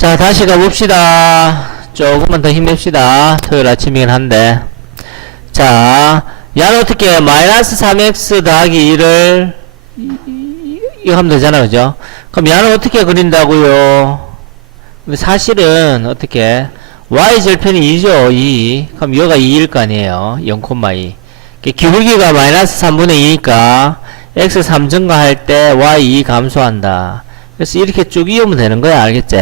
자, 다시 가봅시다. 조금만 더 힘냅시다. 토요일 아침이긴 한데. 자, 야는 어떻게, 해? 마이너스 3x 더하기 1을, 이거 하면 되잖아, 그죠? 그럼 야는 어떻게 그린다고요? 사실은, 어떻게, y 절편이 2죠, 2. 그럼 여가 2일 거 아니에요. 0,2. 기울기가 마이너스 3분의 2니까, x 3 증가할 때 y 2 감소한다. 그래서 이렇게 쭉 이으면 되는 거야, 알겠지?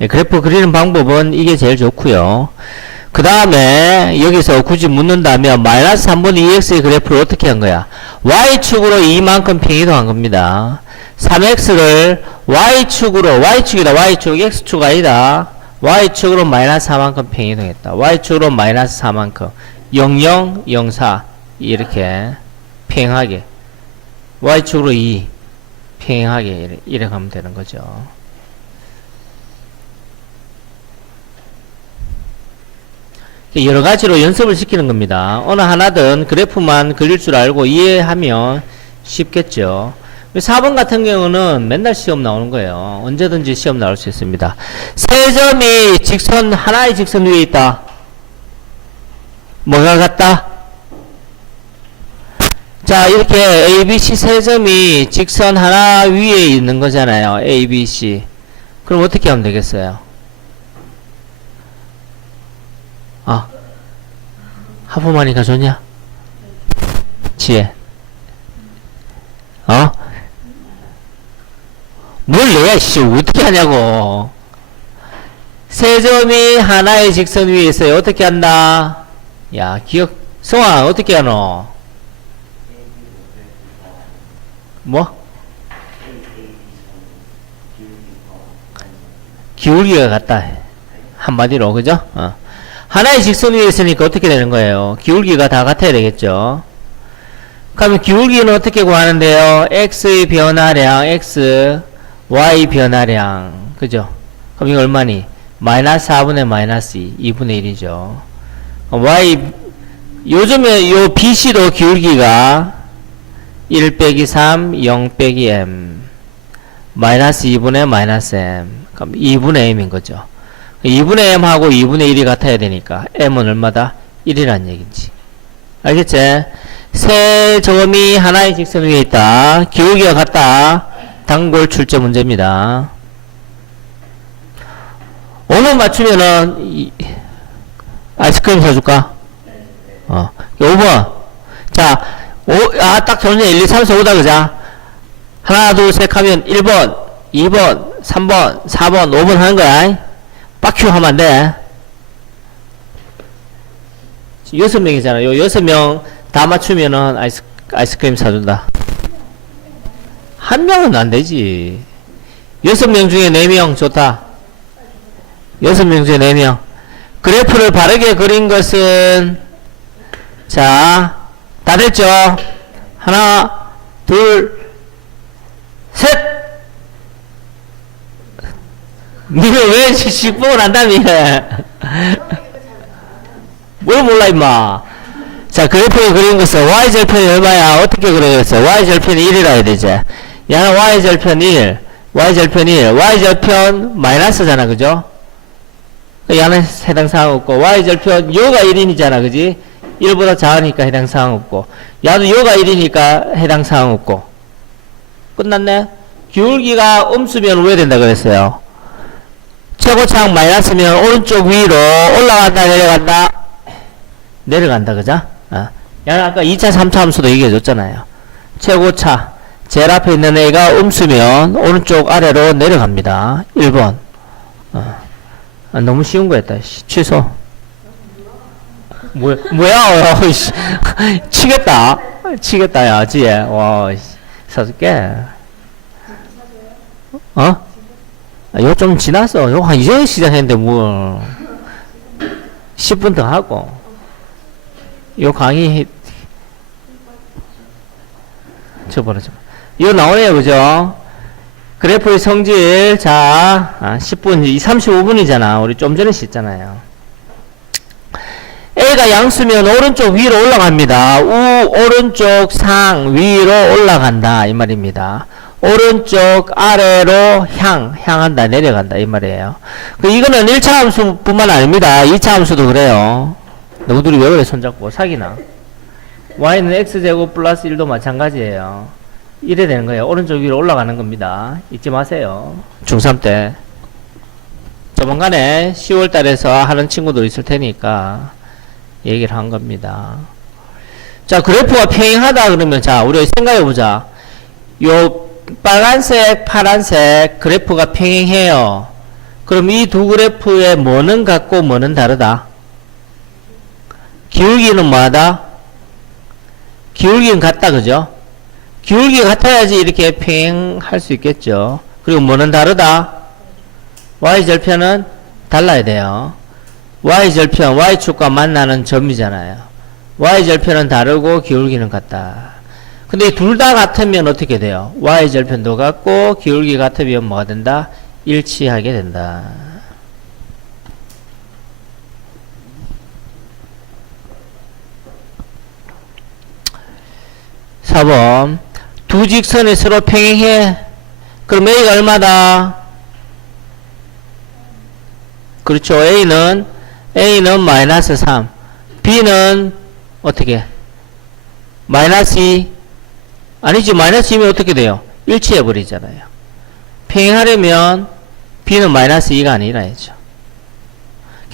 예, 그래프 그리는 방법은 이게 제일 좋고요. 그 다음에 여기서 굳이 묻는다면 마이너스 3분의 2x의 그래프를 어떻게 한 거야? y축으로 이만큼 평이동한 겁니다. 3x를 y축으로 y축이다 y축 x축 아니다 y축으로 마이너스 4만큼 평이동했다. y축으로 마이너스 4만큼 00, 04 이렇게 평행하게 y축으로 2 평행하게 이래 가면 되는 거죠. 여러 가지로 연습을 시키는 겁니다. 어느 하나든 그래프만 그릴 줄 알고 이해하면 쉽겠죠. 4번 같은 경우는 맨날 시험 나오는 거예요. 언제든지 시험 나올 수 있습니다. 세 점이 직선, 하나의 직선 위에 있다. 뭐가 같다? 자, 이렇게 ABC 세 점이 직선 하나 위에 있는 거잖아요. ABC. 그럼 어떻게 하면 되겠어요? 하프마니까 좋냐? 지혜. 어? 뭘 내가, 씨, 어떻게 하냐고. 세 점이 하나의 직선 위에 있어요. 어떻게 한다? 야, 기억, 성아, 어떻게 하노? 뭐? 기울기가 같다. 한마디로, 그죠? 어. 하나의 직선 위에 있으니까 어떻게 되는 거예요? 기울기가 다 같아야 되겠죠? 그러면 기울기는 어떻게 구하는데요? x의 변화량, x, y 변화량. 그죠? 그럼 이거 얼마니? 마이너스 4분의 마이너스 2, 2분의 1이죠. y, 요즘에 요 BC도 기울기가 1 빼기 3, 0 빼기 m. 마이너스 2분의 마이너스 m. 그럼 2분의 m인 거죠. 2분의 m하고 2분의 1이 같아야 되니까 m은 얼마다? 1이란 얘기지. 알겠지? 세 점이 하나의 직선 위에 있다. 기울기가 같다. 단골 출제 문제입니다. 5번 맞추면은 이- 아이스크림 사줄까? 어. 5번. 자, 오, 아, 딱 좋네. 1, 2, 3, 4, 5다, 그자? 하나, 둘, 셋 하면 1번, 2번, 3번, 4번, 5번 하는 거야. 빡큐 하면 안 돼. 여섯 명이잖아. 요 여섯 명 다 맞추면은 아이스, 아이스크림 사준다. 한 명은 안 되지. 여섯 명 중에 네 명 좋다. 여섯 명 중에 네 명. 그래프를 바르게 그린 것은 자, 다 됐죠? 하나, 둘, 셋! 니가 왜 식봉을 한다며? 뭘 몰라, 임마. 자, 그래프에 그린 것은 y절편이 얼마야? 어떻게 그려졌어? y절편이 1이라 해야 되지. 야는 y절편 1, y절편 1, y절편 마이너스잖아, 그죠? 그 야는 해당 사항 없고, y절편 요가 1인이잖아, 그지? 1보다 작으니까 해당 사항 없고, 야도 요가 1이니까 해당 사항 없고. 끝났네? 기울기가 음수면 왜 된다 그랬어요? 최고차항 마이너스면 오른쪽 위로 올라간다, 내려간다? 내려간다, 그죠? 어. 야는 아까 2차, 3차 함수도 얘기해줬잖아요. 최고차, 제일 앞에 있는 애가 음수면 오른쪽 아래로 내려갑니다. 1번. 어. 아, 너무 쉬운 거였다. 씨, 취소. 뭐야, 뭐야, 어, 씨. 치겠다. 치겠다, 야, 지혜. 와, 씨. 사줄게. 어? 아, 이거 좀 지났어. 이거 한 이전에 시작했는데, 뭐. 10분 더 하고. 요 강의, 저 이거 나오네요, 그죠? 그래프의 성질, 자, 아, 10분, 35분이잖아. 우리 좀 전에 씻잖아요. A가 양수면 오른쪽 위로 올라갑니다. 우, 오른쪽 상, 위로 올라간다. 이 말입니다. 오른쪽 아래로 향, 향한다, 내려간다, 이 말이에요. 그 이거는 1차 함수뿐만 아닙니다. 2차 함수도 그래요. 너희들이 왜 그래, 손잡고. 사기나. y는 x제곱 플러스 1도 마찬가지예요. 이래 되는 거예요. 오른쪽 위로 올라가는 겁니다. 잊지 마세요. 중3 때. 조만간에 10월 달에서 하는 친구도 있을 테니까 얘기를 한 겁니다. 자, 그래프가 평행하다 그러면 자, 우리 생각해 보자. 요 빨간색, 파란색 그래프가 평행해요. 그럼 이 두 그래프의 뭐는 같고 뭐는 다르다? 기울기는 뭐하다? 기울기는 같다, 그죠? 기울기가 같아야지 이렇게 평행할 수 있겠죠. 그리고 뭐는 다르다? y절편은 달라야 돼요. y절편, y축과 만나는 점이잖아요. y절편은 다르고 기울기는 같다. 근데 둘다 같으면 어떻게 돼요? y절편도 같고 기울기 같으면 뭐가 된다? 일치하게 된다. 사번두 직선이 서로 평행해. 그럼 A가 얼마다? 그렇죠. A는, A는 마이너스 3. B는 어떻게? 마이너스 2. 아니지, 마이너스 2면 어떻게 돼요? 일치해 버리잖아요. 평행하려면 B는 마이너스 2가 아니라야죠.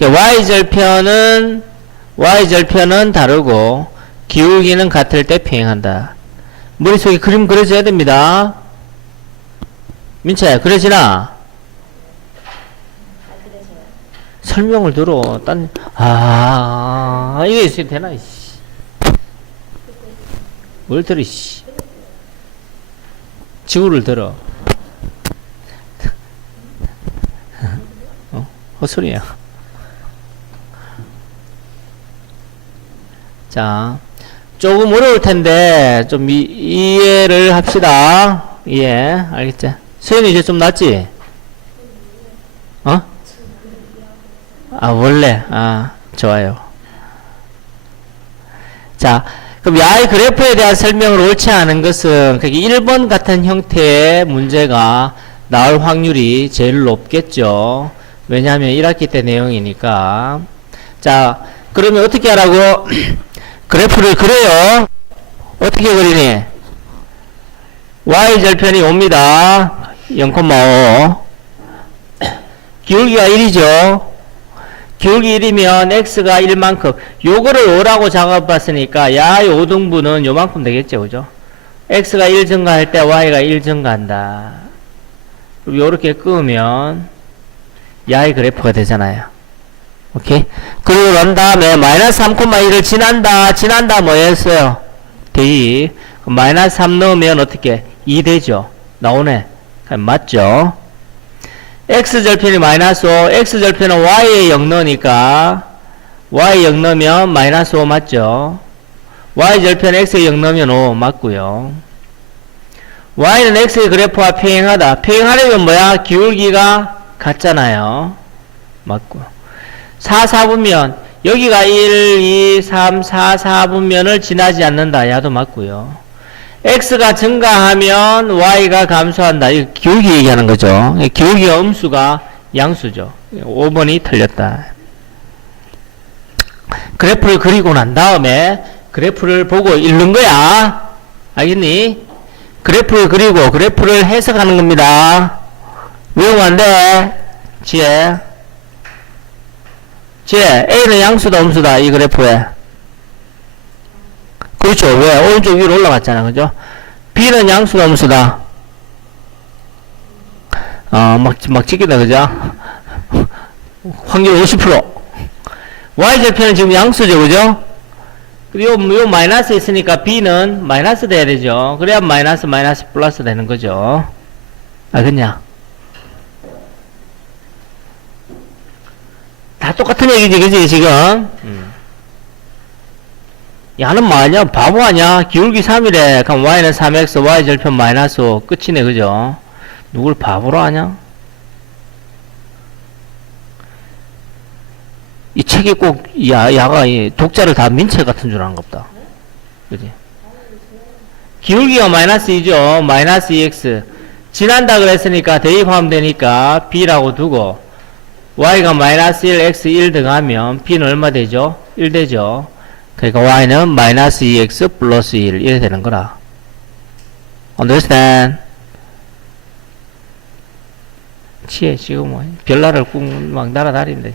Y절편은, Y절편은 다르고, 기울기는 같을 때 평행한다. 머릿속에 그림 그려져야 됩니다. 민차야, 그려지나? 설명을 들어. 딴, 아, 이게 되나, 이씨. 뭘 들어, 이씨. 지구를 들어. 어? 헛소리야. 자, 조금 어려울 텐데, 좀 이, 이해를 합시다. 이해. 알겠지? 수현이 이제 좀 낫지? 어? 아, 원래. 아, 좋아요. 자, 그럼 야의 그래프에 대한 설명을 옳지 않은 것은, 그게 1번 같은 형태의 문제가 나올 확률이 제일 높겠죠. 왜냐하면 1학기 때 내용이니까. 자, 그러면 어떻게 하라고? 그래프를 그려요. 어떻게 그리니? y절편이 옵니다. 0,5. 기울기가 1이죠. 기울기 1이면 x가 1만큼. 요거를 5라고 작업봤으니까 야의 5등분은 요만큼 되겠죠. 그죠? x가 1 증가할 때 y가 1 증가한다. 요렇게 끄면 야의 그래프가 되잖아요. 오케이? 그리고 난 다음에 마이너스 3,1을 지난다, 지난다 뭐였어요? 대입. 마이너스 3 넣으면 어떻게? 2 되죠? 나오네. 맞죠? X절편이 마이너스 5, x절편은 y에 0 넣으니까 y에 0 넣으면 마이너스 5 맞죠? y절편 0 넣으면 5 맞고요. y는 x의 그래프와 평행하다. 평행하려면 뭐야? 기울기가 같잖아요. 맞고. 4, 4분면 여기가 1, 2, 3, 4, 4분면을 지나지 않는다. 야도 맞고요. X가 증가하면 y가 감소한다. 이거 기울기 얘기하는 거죠. 기울기가 음수가 양수죠. 5번이 틀렸다. 그래프를 그리고 난 다음에 그래프를 보고 읽는 거야. 알겠니? 그래프를 그리고 그래프를 해석하는 겁니다. 돼. 지혜. 제 A는 양수다 음수다 이 그래프에 그렇죠. 왜? 오른쪽 위로 올라갔잖아. 그죠? B는 양수다 음수다. 어 막 막 찍기다. 그죠? 확률 50% Y절편은 지금 양수죠. 그죠? 그리고 요, 요 마이너스 있으니까 B는 마이너스 돼야 되죠. 그래야 마이너스 마이너스 플러스 되는 거죠. 알겠냐? 다 똑같은 얘기지, 그지, 지금? 음. 야는 뭐하냐? 바보 아냐? 기울기 3이래. 그럼 y는 3x, y 절편 마이너스 5. 끝이네, 그죠? 누굴 바보로 하냐? 이 책이 꼭, 야, 야가, 이 독자를 다 민체 같은 줄 아는 겁다. 그지? 기울기가 마이너스 2죠. 마이너스 2x. 지난다 그랬으니까 대입하면 되니까 b라고 두고 y가 마이너스 1, x 1 등하면 b는 얼마 되죠? 1 되죠. 그러니까 y는 마이너스 2x 플러스 1 이래 되는 거라. understand? 치에 지금 뭐 별나를 꾹막 날아다니는데.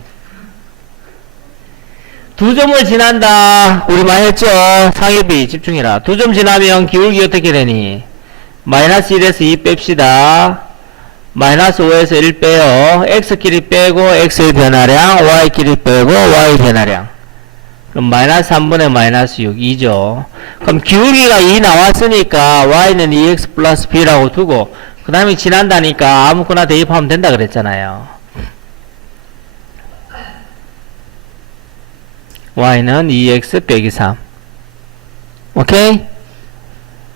두 점을 지난다. 우리 많이 했죠? 상위비 집중해라. 두 점 지나면 기울기 어떻게 되니? 마이너스 1에서 2 뺍시다. 마이너스 5에서 1 빼요. x끼리 빼고 x의 변화량 y끼리 빼고 y 변화량 그럼 마이너스 3분의 마이너스 6 2죠 그럼 기울기가 2 나왔으니까 y는 2x 플러스 b라고 두고 그 다음에 지난다니까 아무거나 대입하면 된다 그랬잖아요 y는 2x 빼기 3 오케이?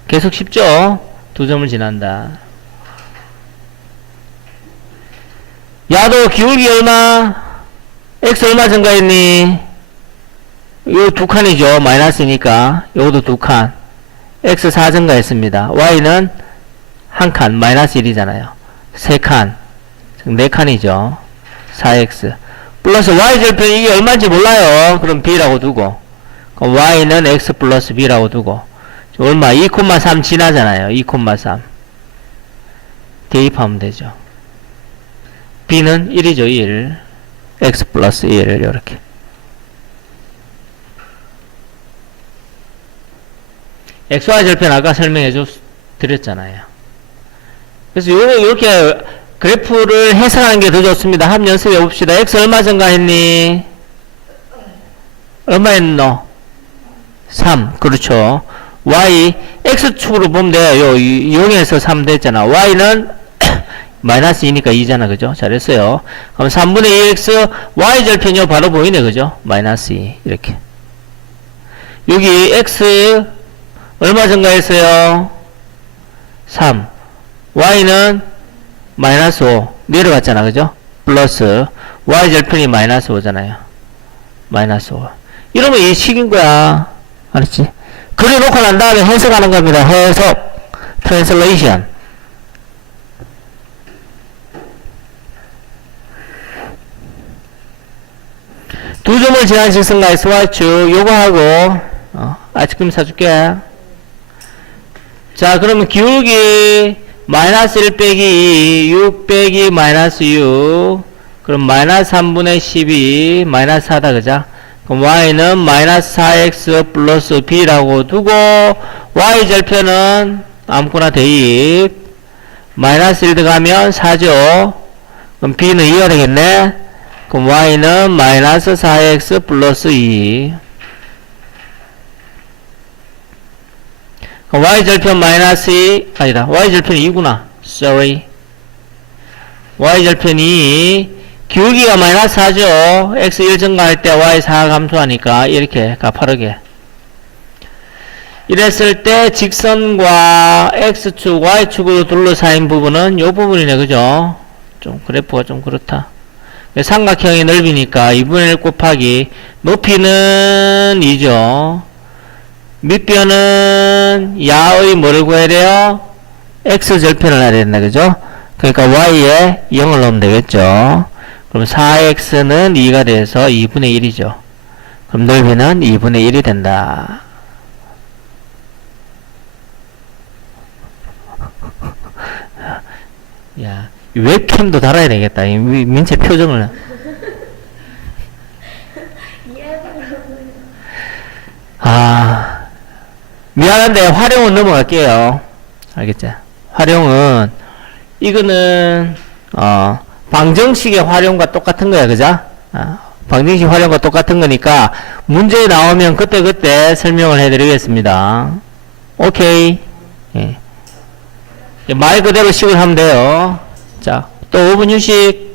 계속 쉽죠? 두 점을 지난다 야도 기울기 얼마? x 얼마 증가했니? 요 두 칸이죠. 마이너스니까. 요것도 두 칸. X 4 증가했습니다. Y는 한 칸 마이너스 1이잖아요. 세 칸, 네 칸이죠. 4x 플러스 y 절편 이게 얼마인지 몰라요. 그럼 b라고 두고. 그럼 y는 x 플러스 b라고 두고. 얼마? 2,3 지나잖아요. 2,3 대입하면 되죠. B는 1이죠. 1 x 플러스 1 이렇게 xy 절편 아까 설명해 줬 드렸잖아요 그래서 요 이렇게 그래프를 해석하는 게 더 좋습니다. 한번 연습해 봅시다. x 얼마 증가했니? 얼마 했노? 3. 그렇죠. y x축으로 보면 돼요. 요 0에서 3 됐잖아. y는 마이너스 2니까 2잖아. 그죠? 잘했어요. 그럼 3분의 2x y 절편이 바로 보이네. 그죠? 마이너스 2. 이렇게. 여기 x 얼마 증가했어요? 3. y는 마이너스 5 내려갔잖아 그죠? 플러스 y 절편이 마이너스 5잖아요. 마이너스 5 이러면 이 식인 거야. 알았지? 그려놓고 난 다음에 해석하는 겁니다. 해석. 트랜슬레이션 두 점을 지난 직선과 xy축 요거 하고 어, 아이스크림 사줄게 자 그러면 기울기 마이너스 1 빼기 2, 6 빼기 마이너스 6 그럼 마이너스 3분의 12 마이너스 4다 그죠? 그럼 y는 마이너스 4x 플러스 b라고 두고 y 절편은 아무거나 대입. 마이너스 1 들어가면 4죠? 그럼 b는 2가 되겠네. 그럼 y는 마이너스 4x 플러스 2 그럼 y절편 마이너스 2 아니다. Y절편이 2구나. Sorry. Y절편이 기울기가 마이너스 4죠. X 1 증가할 때 y 4 감소하니까 이렇게 가파르게. 이랬을 때 직선과 x축 y축으로 둘러싸인 부분은 요 부분이네. 그죠? 좀 그래프가 좀 그렇다. 삼각형이 넓이니까 2분의 1 곱하기 높이는 2죠 밑변은 야의 뭐를 구해야 돼요? x 절편을 해야 된다 그죠? 그러니까 y에 0을 넣으면 되겠죠 그럼 4x는 2가 돼서 2분의 1이죠 그럼 넓이는 2분의 1이 된다 야, 이 웹캠도 달아야 되겠다. 이 미- 민채 표정을. 아, 미안한데 활용은 넘어갈게요. 알겠죠? 활용은 이거는 어 방정식의 활용과 똑같은 거야, 그죠? 아, 방정식 활용과 똑같은 거니까 문제 나오면 그때 그때 설명을 해드리겠습니다. 오케이. 예. 말 그대로 식을 하면 돼요. 자, 또 5분 휴식.